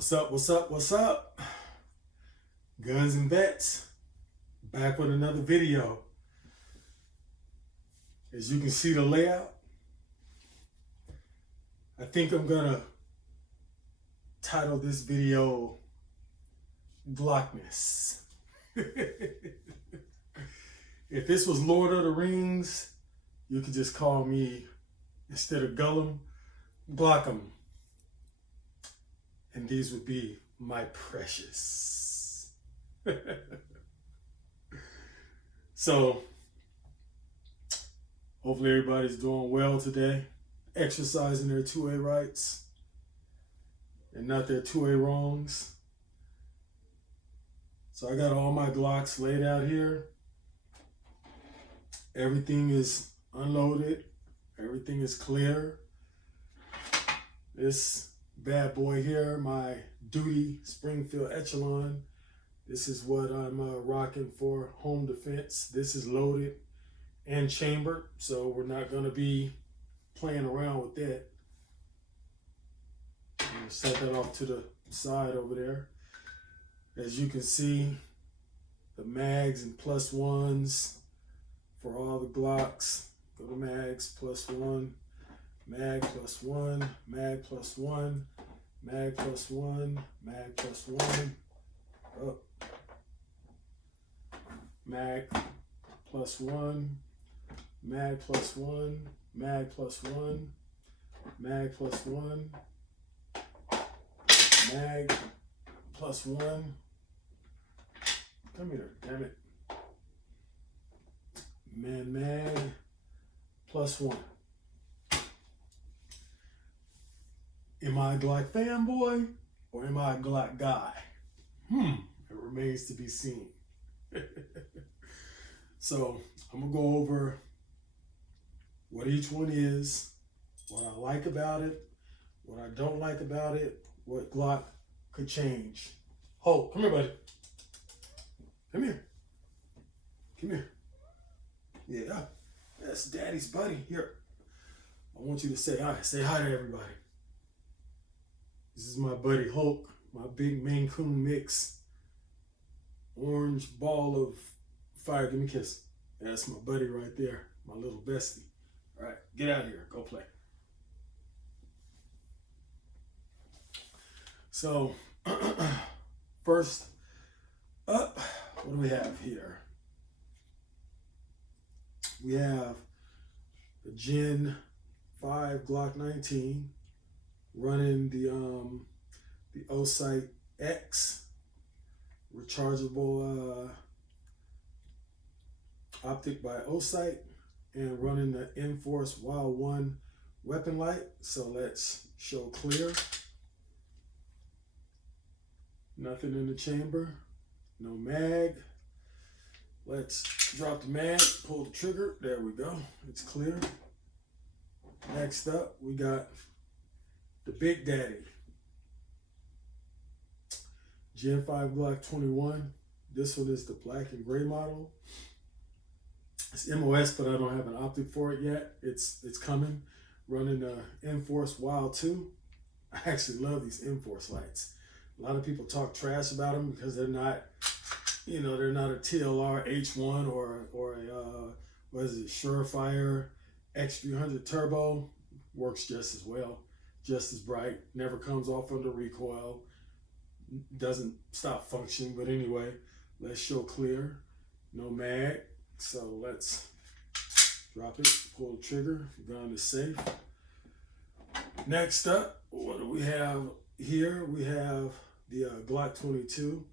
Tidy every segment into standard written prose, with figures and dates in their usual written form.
What's up, what's up, what's up? Guns and Vets, back with another video. As you can see the layout, I think I'm gonna title this video Glockness. If this was Lord of the Rings, you could just call me, instead of Gollum, Glockum. And these would be my precious. So, hopefully everybody's doing well today, exercising their 2A rights and not their 2A wrongs. So I got all my Glocks laid out here. Everything is unloaded. Everything is clear. This bad boy here, my Duty Springfield Echelon. This is what I'm rocking for home defense. This is loaded and chambered, so we're not going to be playing around with that. I'm going to set that off to the side over there. As you can see, the mags and plus ones for all the Glocks. Go to mags, plus one, mag plus one, mag plus one, mag plus one, mag plus one, up, mag plus one, mag plus one, mag plus one, mag plus one, mag plus one. Come here, damn it. Mag plus one. Am I a Glock fanboy or am I a Glock guy? It remains to be seen. So I'm gonna go over what each one is, what I like about it, what I don't like about it, what Glock could change. Hulk, come here, buddy. Come here. Come here. Yeah, that's Daddy's buddy. Here, I want you to say hi. Say hi to everybody. This is my buddy Hulk, my big Maine Coon mix. Orange ball of fire. Give me a kiss. That's my buddy right there, my little bestie. All right, get out of here. Go play. So, first up, what do we have here? We have the Gen 5 Glock 19 running the O-Sight X rechargeable optic by O-Sight and running the Enforce Wild 1 weapon light. So let's show clear. Nothing in the chamber, no mag. Let's drop the mag, pull the trigger. There we go. It's clear. Next up, we got the Big Daddy. Gen 5 Glock 21. This one is the black and gray model. It's MOS, but I don't have an optic for it yet. It's coming. Running the Enforce Wild 2. I actually love these Enforce lights. A lot of people talk trash about them because they're not, they're not a TLR H1 or a, what is it, Surefire X300 Turbo. Works just as well, just as bright, never comes off under recoil, doesn't stop functioning. But anyway, let's show clear, no mag. So let's drop it, pull the trigger, gun is safe. Next up, what do we have here? We have the Glock 22.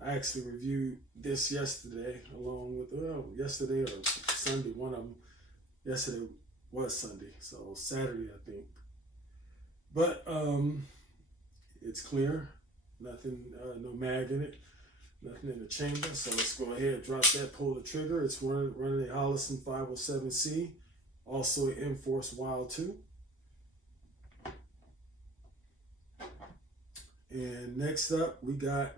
I actually reviewed this yesterday along with, yesterday or Sunday, one of them. Yesterday was Sunday, so Saturday, I think. But it's clear, nothing, no mag in it, nothing in the chamber. So let's go ahead, drop that, pull the trigger. It's running a Hollison 507C, also an Enforce Wild 2. And next up, we got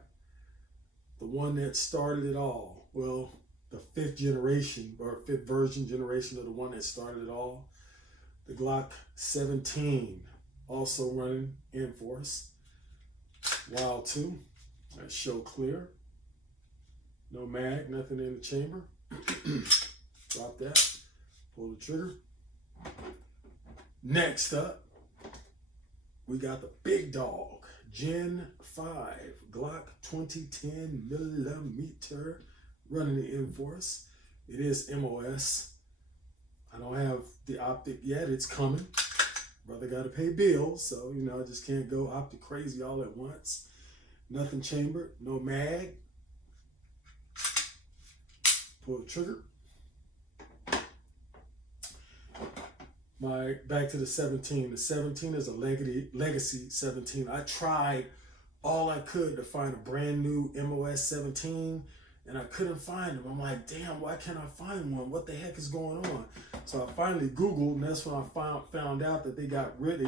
the one that started it all. Well, the fifth generation or fifth generation of the one that started it all. The Glock 17, also running Enforce. Wild 2. That show clear. No mag, nothing in the chamber. Drop that. Pull the trigger. Next up, we got the big dog. Gen 5 Glock 2010 millimeter running the M-Force. It is MOS. I don't have the optic yet. It's coming. Brother got to pay bills, so you know I just can't go optic crazy all at once. Nothing chambered, no mag. Pull the trigger. Back to the 17. The 17 is a legacy 17. I tried all I could to find a brand new MOS 17, and I couldn't find them. I'm like, damn, why can't I find one? What the heck is going on? So I finally Googled, and that's when I found out that they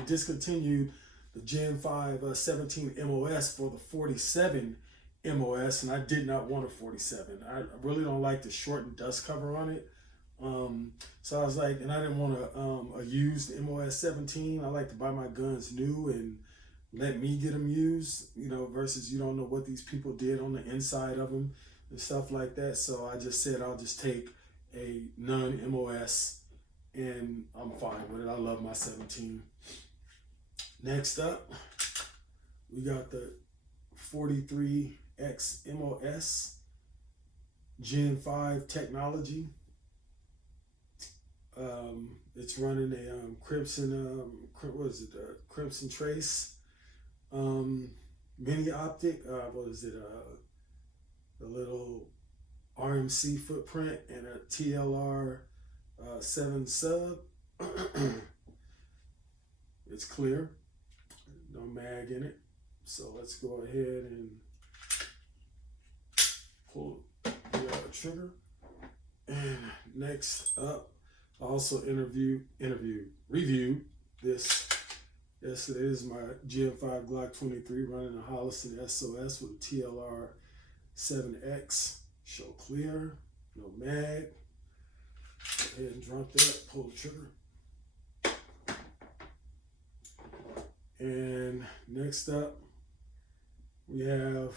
discontinued the Gen 5 17 MOS for the 47 MOS, and I did not want a 47. I really don't like the shortened dust cover on it. So I was like, and I didn't want a used MOS 17. I like to buy my guns new and let me get them used, you know, versus you don't know what these people did on the inside of them and stuff like that. So I just said, I'll just take a non-MOS and I'm fine with it. I love my 17. Next up, we got the 43X MOS Gen 5 technology. It's running a Crimson, Crimson Trace mini optic. What is it? The little RMC footprint and a TLR 7 sub. It's clear, no mag in it. So let's go ahead and pull the trigger. And next up, I also reviewed this. Yes, it is my Gen 5 Glock 23 running a Holliston SOS with a TLR 7X. Show clear, no mag. Go ahead and drop that, pull the trigger. And next up, we have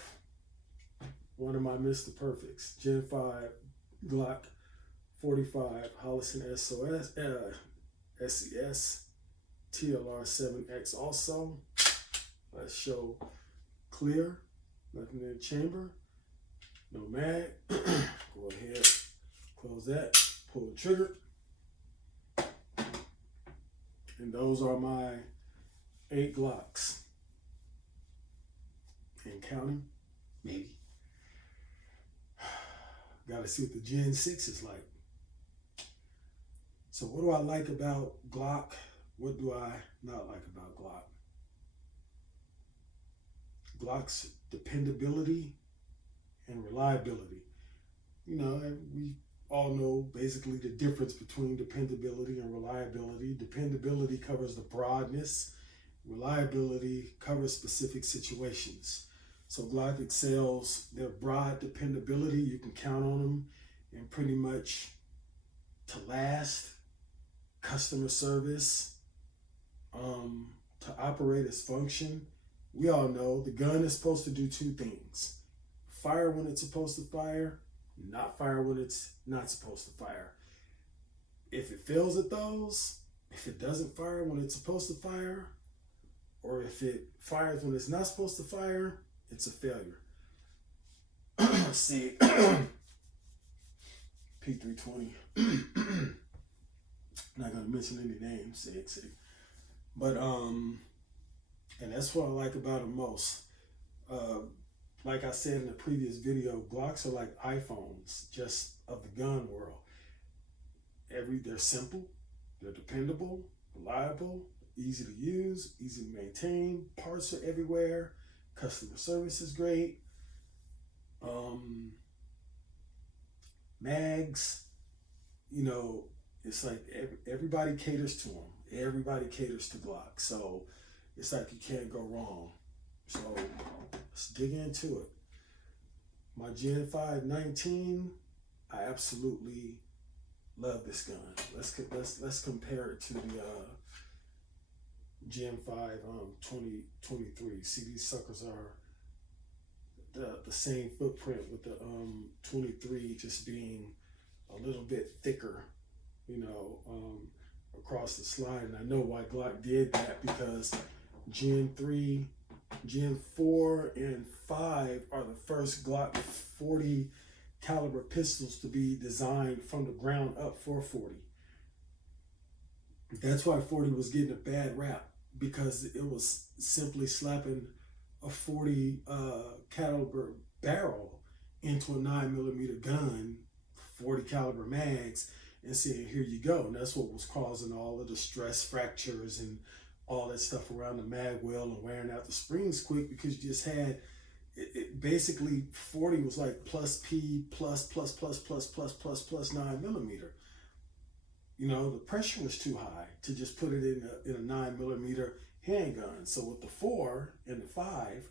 one of my Mr. Perfects, Gen 5 Glock 45 Holliston SOS, SES, TLR 7X also. Let's show clear, nothing in the chamber, no mag. Go ahead, close that, pull the trigger. And those are my 8 Glocks. And counting, maybe. Gotta see what the Gen 6 is like. So what do I like about Glock? What do I not like about Glock? Glock's dependability and reliability. You know, we all know basically the difference between dependability and reliability. Dependability covers the broadness. Reliability covers specific situations. So Glock excels their broad dependability. You can count on them and pretty much to last. Customer service, to operate its function. We all know the gun is supposed to do 2 things. Fire when it's supposed to fire, not fire when it's not supposed to fire. If it fails at those, if it doesn't fire when it's supposed to fire, or if it fires when it's not supposed to fire, it's a failure. See, P320. Not gonna mention any names, but and that's what I like about them most. Like I said in the previous video, Glocks are like iPhones, just of the gun world. They're simple, they're dependable, reliable, easy to use, easy to maintain. Parts are everywhere. Customer service is great. Mags, you know. It's like everybody caters to them. Everybody caters to Glock. So it's like you can't go wrong. So let's dig into it. My Gen 5 19, I absolutely love this gun. Let's compare it to the Gen 5 2023. See, these suckers are the same footprint with the 23 just being a little bit thicker, you know, across the slide. And I know why Glock did that, because Gen 3, Gen 4, and 5 are the first Glock 40 caliber pistols to be designed from the ground up for 40. That's why 40 was getting a bad rap, because it was simply slapping a 40 caliber barrel into a 9mm gun, 40 caliber mags, and saying, here you go. And that's what was causing all of the stress fractures and all that stuff around the mag well and wearing out the springs quick, because you just had basically 40 was like plus P plus 9mm. You know, the pressure was too high to just put it in a 9mm handgun. So with the 4 and the 5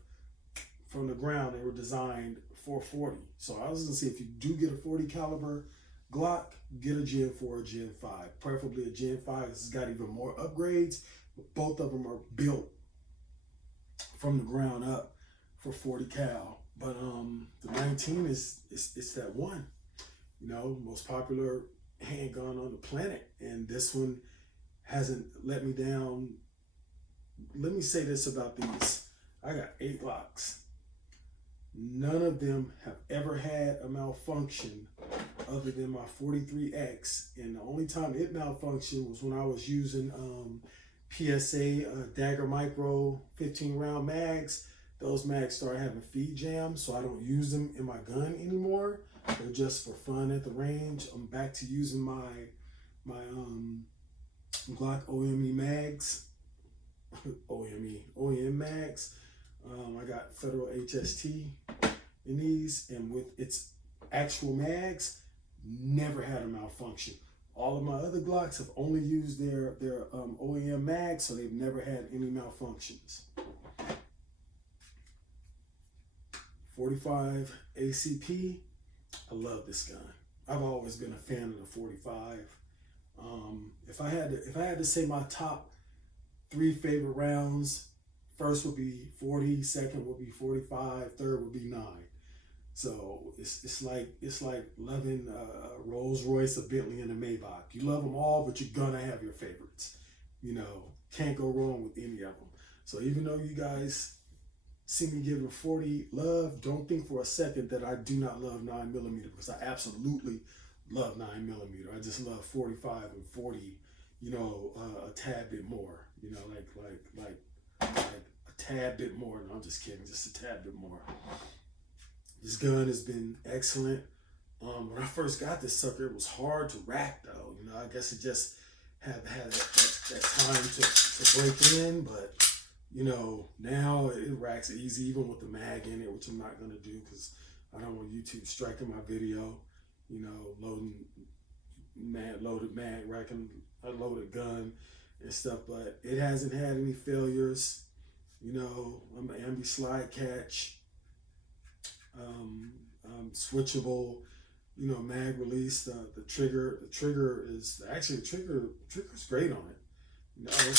from the ground, they were designed for 40. So I was gonna say, if you do get a 40 caliber Glock, get a Gen 4 or Gen 5, preferably a Gen 5. It's got even more upgrades, but both of them are built from the ground up for 40 cal. But the 19 is it's that one, you know, most popular handgun on the planet, and this one hasn't let me down. Let me say this about these: I got 8 Glocks. None of them have ever had a malfunction other than my 43X, and the only time it malfunctioned was when I was using PSA Dagger Micro 15 round mags. Those mags started having feed jams, so I don't use them in my gun anymore. They're just for fun at the range. I'm back to using my Glock OME mags, OEM mags. I got Federal HST in these, and with its actual mags, never had a malfunction. All of my other Glocks have only used their OEM mags, so they've never had any malfunctions. 45 ACP. I love this gun. I've always been a fan of the 45. If I had to say my top 3 favorite rounds, first would be 40, second would be 45, third would be 9. So it's like loving a Rolls Royce, a Bentley, and a Maybach. You love them all, but you're gonna have your favorites. You know, can't go wrong with any of them. So even though you guys see me giving 40 love, don't think for a second that I do not love 9mm, because I absolutely love 9mm. I just love 45 and 40, you know, a tad bit more. You know, like a tad bit more. No, I'm just kidding, just a tad bit more. This gun has been excellent. When I first got this sucker, it was hard to rack though. You know, I guess it just had that time to break in, but you know, now it racks easy, even with the mag in it, which I'm not gonna do because I don't want YouTube striking my video. You know, loaded mag, racking a loaded gun and stuff, but it hasn't had any failures. You know, I'm an ambi slide catch, switchable, you know, mag release. The trigger is actually trigger's great on it. You know, it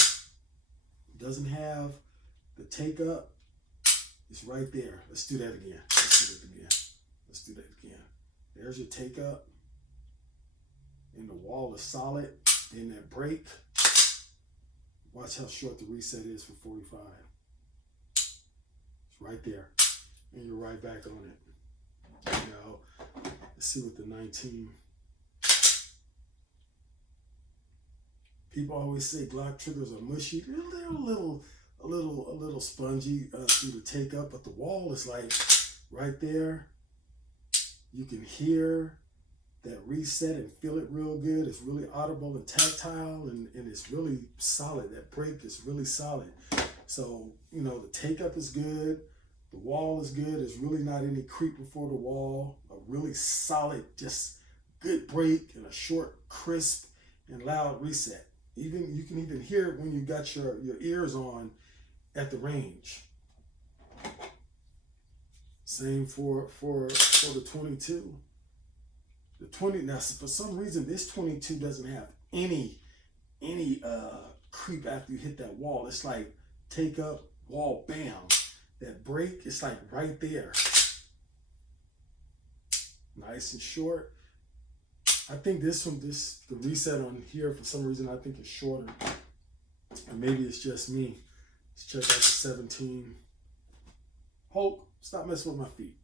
doesn't have the take up. It's right there. Let's do that again. Let's do that again. There's your take up, and the wall is solid. Then that break. Watch how short the reset is for 45. It's right there, and you're right back on it. You know, let's see what the 19. People always say Glock triggers are mushy. They're a little spongy through the take up, but the wall is like right there. You can hear that reset and feel it real good. It's really audible and tactile, and it's really solid. That break is really solid. So, you know, the take up is good. The wall is good. There's really not any creep before the wall. A really solid, just good break, and a short, crisp, and loud reset. Even you can even hear it when you got your ears on at the range. Same for the 22. The 20, now for some reason this 22 doesn't have any creep after you hit that wall. It's like take up, wall, bam. That break, it's like right there. nice and short. I think the reset on here, for some reason, I think is shorter. And maybe it's just me. Let's check out the 17. Hulk, stop messing with my feet.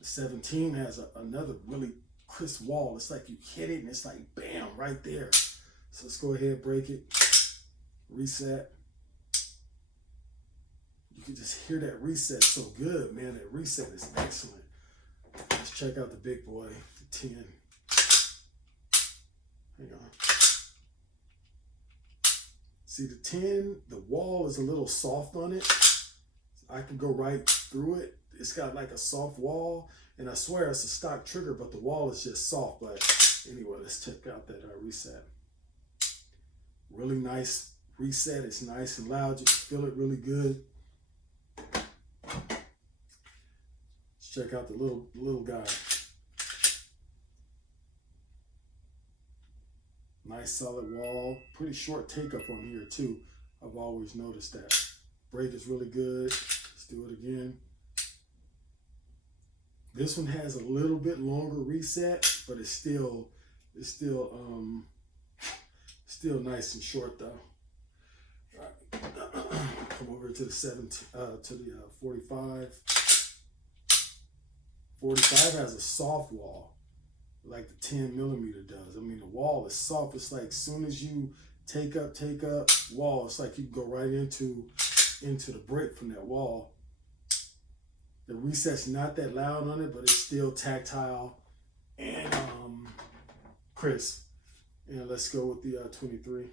The 17 has another really crisp wall. It's like you hit it and it's like bam, right there. So let's go ahead, break it, reset. You can just hear that reset so good, man. That reset is excellent. Let's check out the big boy, the 10. Hang on. See the 10, the wall is a little soft on it. I can go right through it. It's got like a soft wall, and I swear it's a stock trigger, but the wall is just soft. But anyway, let's check out that reset. Really nice reset. It's nice and loud. You can feel it really good. Let's check out the little guy. Nice solid wall. Pretty short take up on here too. I've always noticed that. Brake is really good. Let's do it again. This one has a little bit longer reset, but it's still nice and short though. All right. Come over to the 45. 45 has a soft wall, like the 10 millimeter does. I mean, the wall is soft. It's like as soon as you take up wall, it's like you go right into the brake from that wall. The reset's not that loud on it, but it's still tactile and crisp. And let's go with the 23.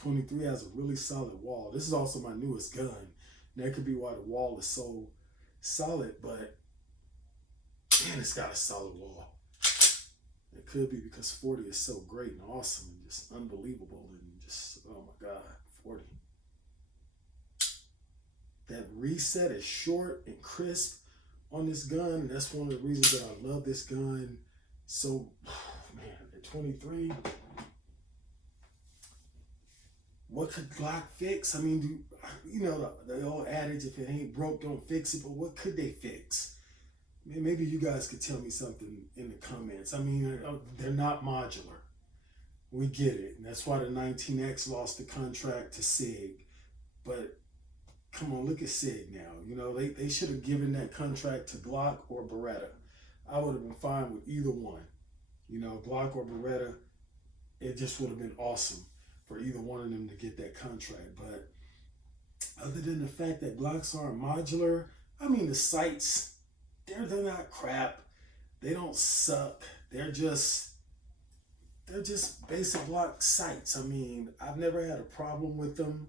23 has a really solid wall. This is also my newest gun. And that could be why the wall is so solid, but man, it's got a solid wall. It could be because 40 is so great and awesome and just unbelievable and just, oh my God, 40. That reset is short and crisp on this gun, and that's one of the reasons that I love this gun. So, man, at 23, what could Glock fix? I mean, the old adage, if it ain't broke, don't fix it, but what could they fix? Maybe you guys could tell me something in the comments. I mean, they're not modular. We get it, and that's why the 19X lost the contract to SIG. But come on, look at SIG now. They should have given that contract to Glock or Beretta. I would have been fine with either one. Glock or Beretta, it just would have been awesome for either one of them to get that contract. But other than the fact that Glocks aren't modular, I mean, the sights, they're not crap. They don't suck. They're just basic Glock sights. I mean, I've never had a problem with them.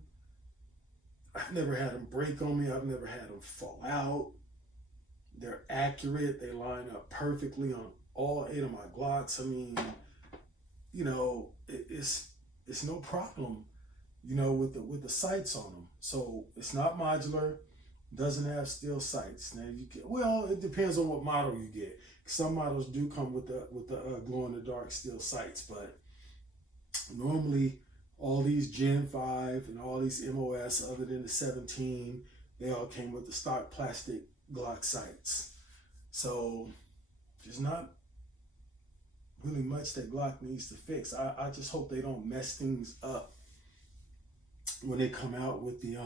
I've never had them break on me. I've never had them fall out. They're accurate. They line up perfectly on all 8 of my Glocks. I mean, it's no problem, with the sights on them. So it's not modular. Doesn't have steel sights. Now it depends on what model you get. Some models do come with the glow in the dark steel sights, but normally all these Gen 5 and all these MOS, other than the 17, they all came with the stock plastic Glock sights. So there's not really much that Glock needs to fix. I just hope they don't mess things up when they come out with the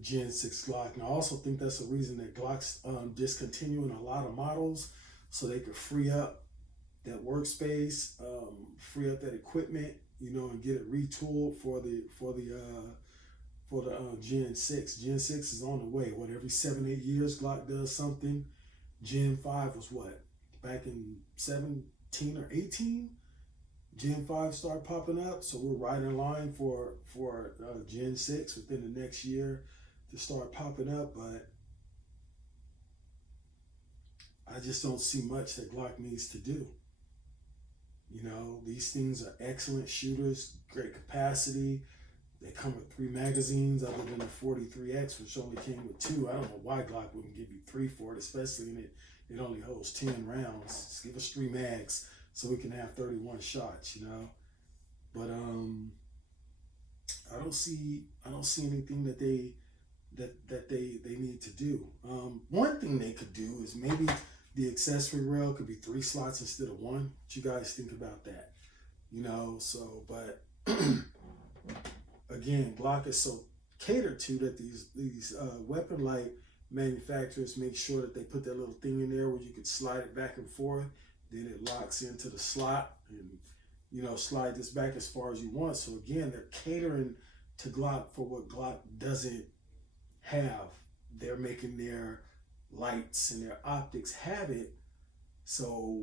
Gen 6 Glock. And I also think that's the reason that Glock's discontinuing a lot of models, so they could free up that workspace, free up that equipment, and get it retooled for the Gen 6. Gen 6 is on the way. Every 7-8 years Glock does something. Gen 5 was back in 17 or 18? Gen 5 started popping up, so we're right in line for Gen 6 within the next year to start popping up, but I just don't see much that Glock needs to do. These things are excellent shooters, great capacity. They come with 3 magazines other than the 43X, which only came with 2. I don't know why Glock wouldn't give you 3 for it, especially in it only holds 10 rounds. Just give us 3 mags so we can have 31 shots, But I don't see anything that they that they need to do. One thing they could do is maybe the accessory rail could be 3 slots instead of 1. What you guys think about that? You know, so, but again, Glock is so catered to that these weapon light manufacturers make sure that they put that little thing in there where you could slide it back and forth. Then it locks into the slot and, you know, slide this back as far as you want. So again, they're catering to Glock for what Glock doesn't have. They're making their lights and their optics have it. So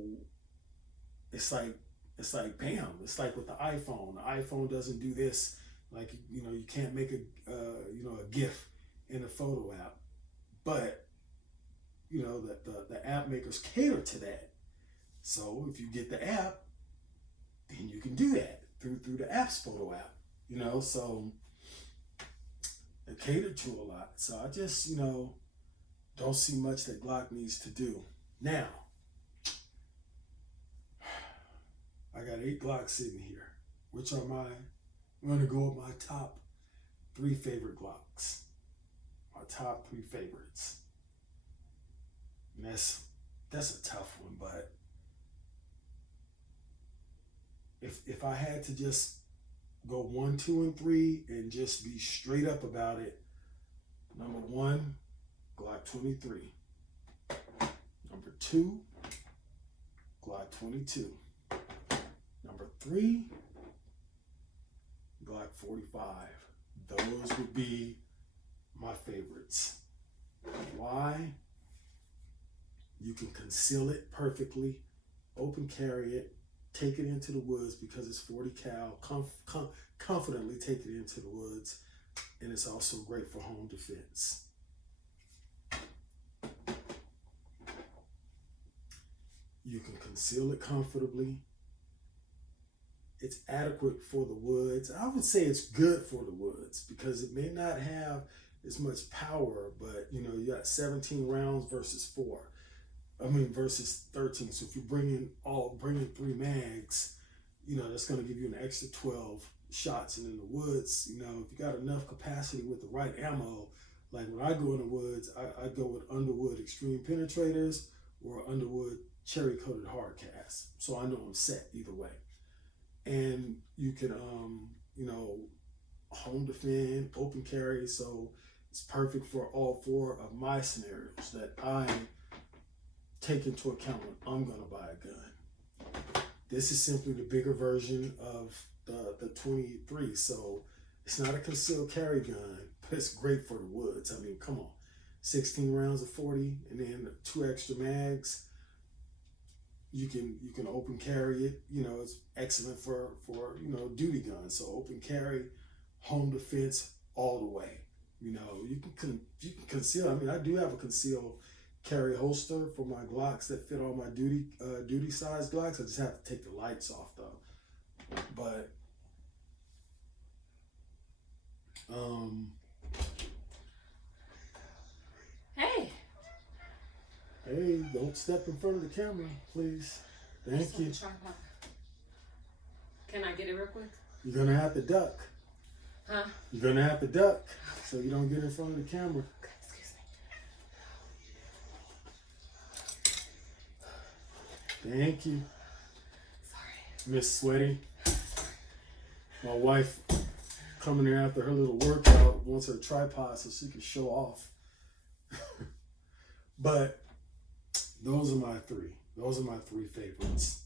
it's like bam. It's like with the iPhone. The iPhone doesn't do this. Like, you know, you can't make a GIF in a photo app. But, you know, the app makers cater to that. So if you get the app, then you can do that through the app's photo app. You know, so they cater to a lot. So I just, you know, don't see much that Glock needs to do. Now, I got 8 Glocks sitting here. Which are mine? I'm going to go with my top 3 favorite Glocks. My top 3 favorites. And that's a tough one, but if I had to just go 1, 2, and 3 and just be straight up about it, number 1, Glock 23. Number 2, Glock 22. Number 3, Glock 45. Those would be my favorites. Why? You can conceal it perfectly, open carry it, take it into the woods because it's 40 cal, confidently take it into the woods, and it's also great for home defense. You can conceal it comfortably. It's adequate for the woods. I would say it's good for the woods because it may not have as much power, but you know, you got 17 rounds versus 13. So if you bring in 3 mags, you know, that's going to give you an extra 12 shots. And in the woods, you know, if you got enough capacity with the right ammo, like when I go in the woods, I go with Underwood Extreme Penetrators or Underwood Cherry Coated Hard Cast. So I know I'm set either way. And you can, you know, home defend, open carry. So it's perfect for all 4 of my scenarios that I take into account when I'm going to buy a gun. This is simply the bigger version of the 23. So it's not a concealed carry gun, but it's great for the woods. I mean, come on. 16 rounds of 40 and then 2 extra mags. You can open carry it. You know, it's excellent for you know, duty guns. So open carry, home defense all the way. You know, you can conceal. I mean, I do have a concealed carry holster for my Glocks that fit all my duty size Glocks. I just have to take the lights off though. But Hey, don't step in front of the camera, please. Thank you. Can I get it real quick? You're gonna have to duck. Huh? You're gonna have to duck so you don't get in front of the camera. Okay, excuse me. Thank you. Sorry. Miss Sweaty. My wife coming in after her little workout wants her tripod so she can show off. But those are my 3. Those are my 3 favorites.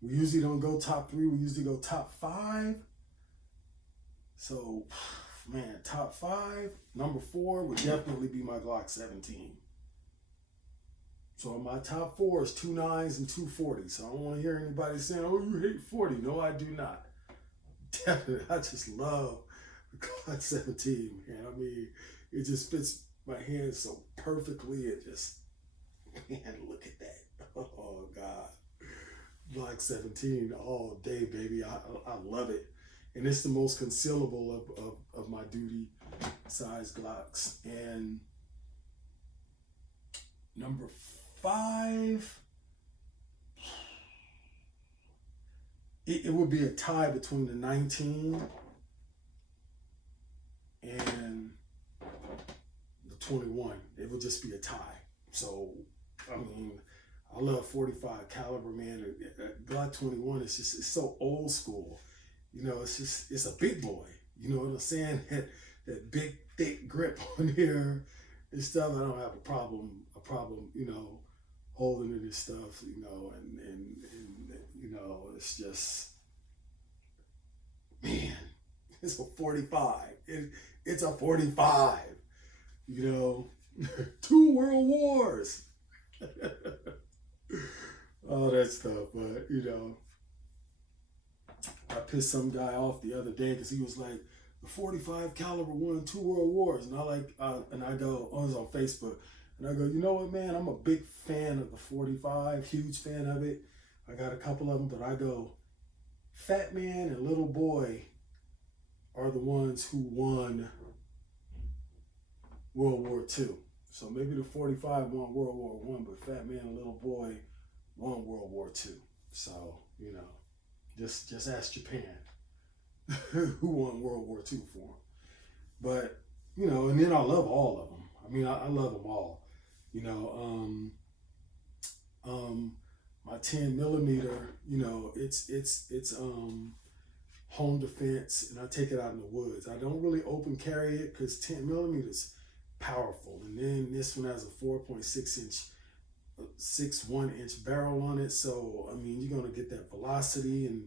We usually don't go top 3. We usually go top 5. So, man, top 5. Number 4 would definitely be my Glock 17. So my top 4 is 2 9s and 2 40s. So I don't want to hear anybody saying, "Oh, you hate 40." No, I do not. Definitely, I just love the Glock 17. Man, I mean, it just fits my hand so perfectly. It just, man, look at that. Oh God, Glock 17 all day, baby. I love it, and it's the most concealable of my duty size Glocks. And number 5, it would be a tie between the 19 and 21. It would just be a tie. So, I mean, I love 45 caliber, man. Glock 21 is just, it's so old school. You know, it's a big boy. You know what I'm saying? That big, thick grip on here and stuff. I don't have a problem, you know, holding it and stuff, you know, and you know, it's just, man, it's a 45. It's a 45. You know, 2 world wars. All that stuff, but you know, I pissed some guy off the other day because he was like, the 45 caliber won 2 world wars, and I go, I was on Facebook, and I go, you know what, man, I'm a big fan of the 45, huge fan of it. I got a couple of them, but I go, Fat Man and Little Boy are the ones who won World War II. So maybe the 45 won World War I, but Fat Man and Little Boy won World War II. So, you know, just ask Japan who won World War II for them. But, you know, and then I love all of them. I mean, I love them all. You know, my 10 millimeter, you know, it's home defense, and I take it out in the woods. I don't really open carry it because 10 millimeters powerful. And then this one has a 4.6 inch, 6.1 inch barrel on it. So, I mean, you're going to get that velocity, and,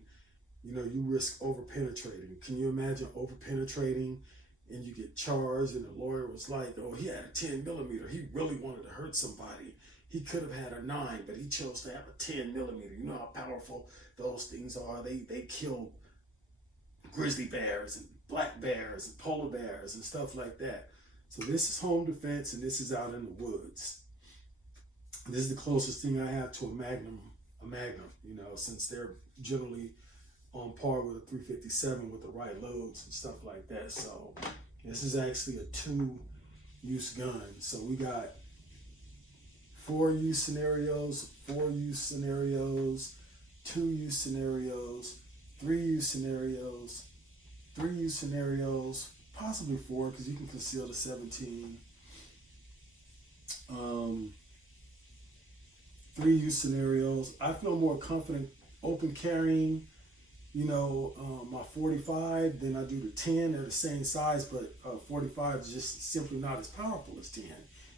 you know, you risk over penetrating. Can you imagine over penetrating and you get charged, and the lawyer was like, oh, he had a 10 millimeter. He really wanted to hurt somebody. He could have had a 9, but he chose to have a 10 millimeter. You know how powerful those things are. They kill grizzly bears and black bears and polar bears and stuff like that. So this is home defense, and this is out in the woods. This is the closest thing I have to a Magnum, you know, since they're generally on par with a 357 with the right loads and stuff like that. So this is actually a 2-use gun. So we got 4-use scenarios, 4-use scenarios, 2-use scenarios, 3-use scenarios, 3-use scenarios, possibly 4 because you can conceal the 17. 3-use scenarios. I feel more confident open carrying, you know, my 45 than I do the 10. They're the same size, but 45 is just simply not as powerful as 10,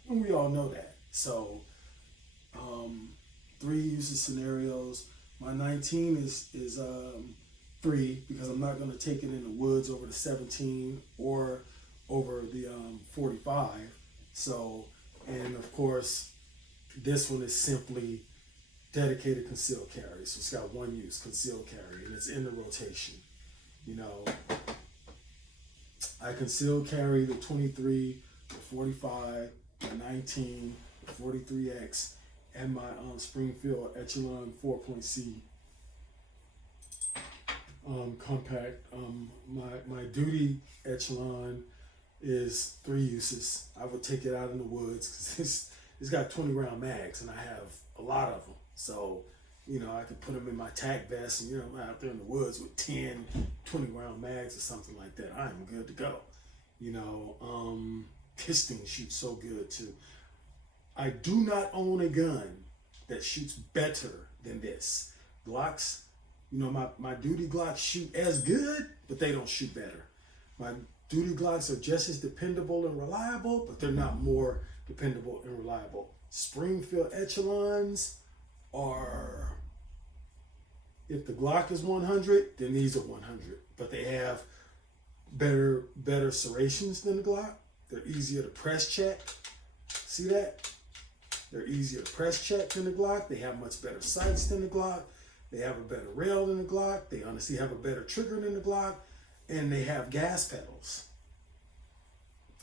and we all know that. So 3 uses scenarios. My 19 is 3 because I'm not going to take it in the woods over the 17 or over the 45. So, and of course, this one is simply dedicated concealed carry. So it's got 1 use, concealed carry, and it's in the rotation. You know, I concealed carry the 23, the 45, the 19, the 43X, and my Springfield Echelon 4.C compact. My duty Echelon is 3 uses. I would take it out in the woods because it's got 20 round mags, and I have a lot of them. So, you know, I could put them in my tack vest, and, you know, I'm out there in the woods with 10, 20 round mags or something like that. I'm good to go. You know, piston shoots so good too. I do not own a gun that shoots better than this. Glocks, you know, my duty Glocks shoot as good, but they don't shoot better. My duty Glocks are just as dependable and reliable, but they're not more dependable and reliable. Springfield Echelons are, if the Glock is 100, then these are 100, but they have better serrations than the Glock. They're easier to press check. See that? They're easier to press check than the Glock. They have much better sights than the Glock. They have a better rail than the Glock. They honestly have a better trigger than the Glock, and they have gas pedals.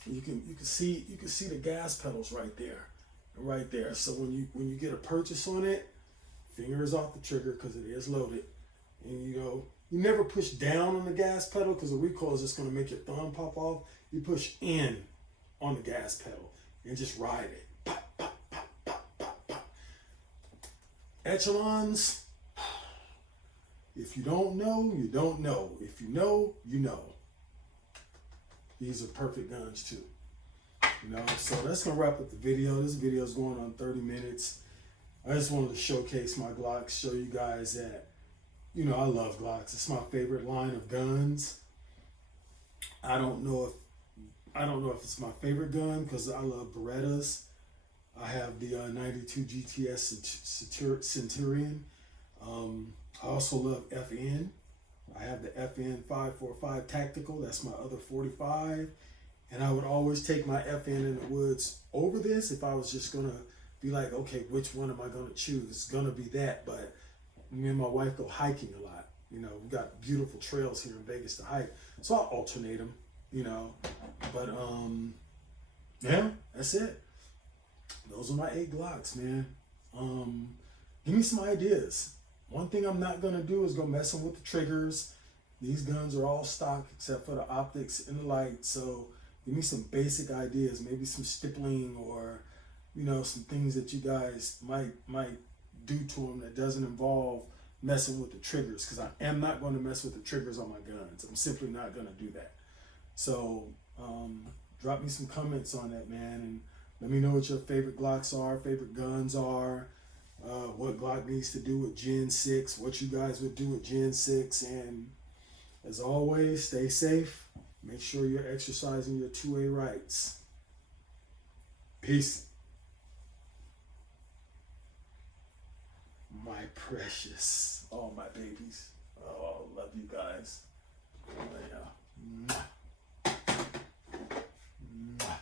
You can see the gas pedals right there. So when you get a purchase on it, fingers off the trigger because it is loaded, and you never push down on the gas pedal because the recoil is just going to make your thumb pop off. You push in on the gas pedal and just ride it. Pop, pop, pop, pop, pop, pop. Echelons, if you don't know, you don't know. If you know, you know. These are perfect guns too. You know, so that's gonna wrap up the video. This video is going on 30 minutes. I just wanted to showcase my Glocks, show you guys that, you know, I love Glocks. It's my favorite line of guns. I don't know if it's my favorite gun because I love Berettas. I have the 92 GTS Centurion. I also love FN. I have the FN 545 Tactical. That's my other 45. And I would always take my FN in the woods over this if I was just going to be like, okay, which one am I going to choose? It's going to be that. But me and my wife go hiking a lot. You know, we got beautiful trails here in Vegas to hike. So I'll alternate them, you know. But, yeah, that's it. Those are my 8 Glocks, man. Give me some ideas. One thing I'm not going to do is go messing with the triggers. These guns are all stock except for the optics and the light. So give me some basic ideas, maybe some stippling or, you know, some things that you guys might do to them that doesn't involve messing with the triggers, because I am not going to mess with the triggers on my guns. I'm simply not going to do that. So drop me some comments on that, man, and let me know what your favorite Glocks are, favorite guns are, what Glock needs to do with Gen 6, what you guys would do with Gen 6, and as always, stay safe. Make sure you're exercising your 2A rights. Peace. My precious. Oh, my babies. Oh, love you guys. Oh, yeah. Mwah. Mwah.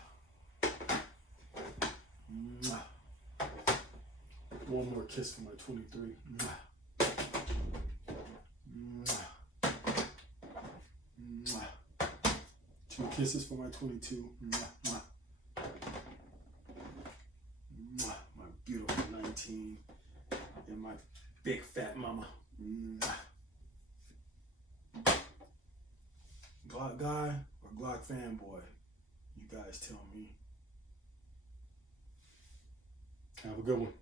Mwah. One more kiss for my 23. Mwah. Mwah. Mwah. 2 kisses for my 22. Mwah. Mwah. Mwah. My beautiful 19. And my big fat mama. Mwah. Glock guy or Glock fanboy? You guys tell me. Have a good one.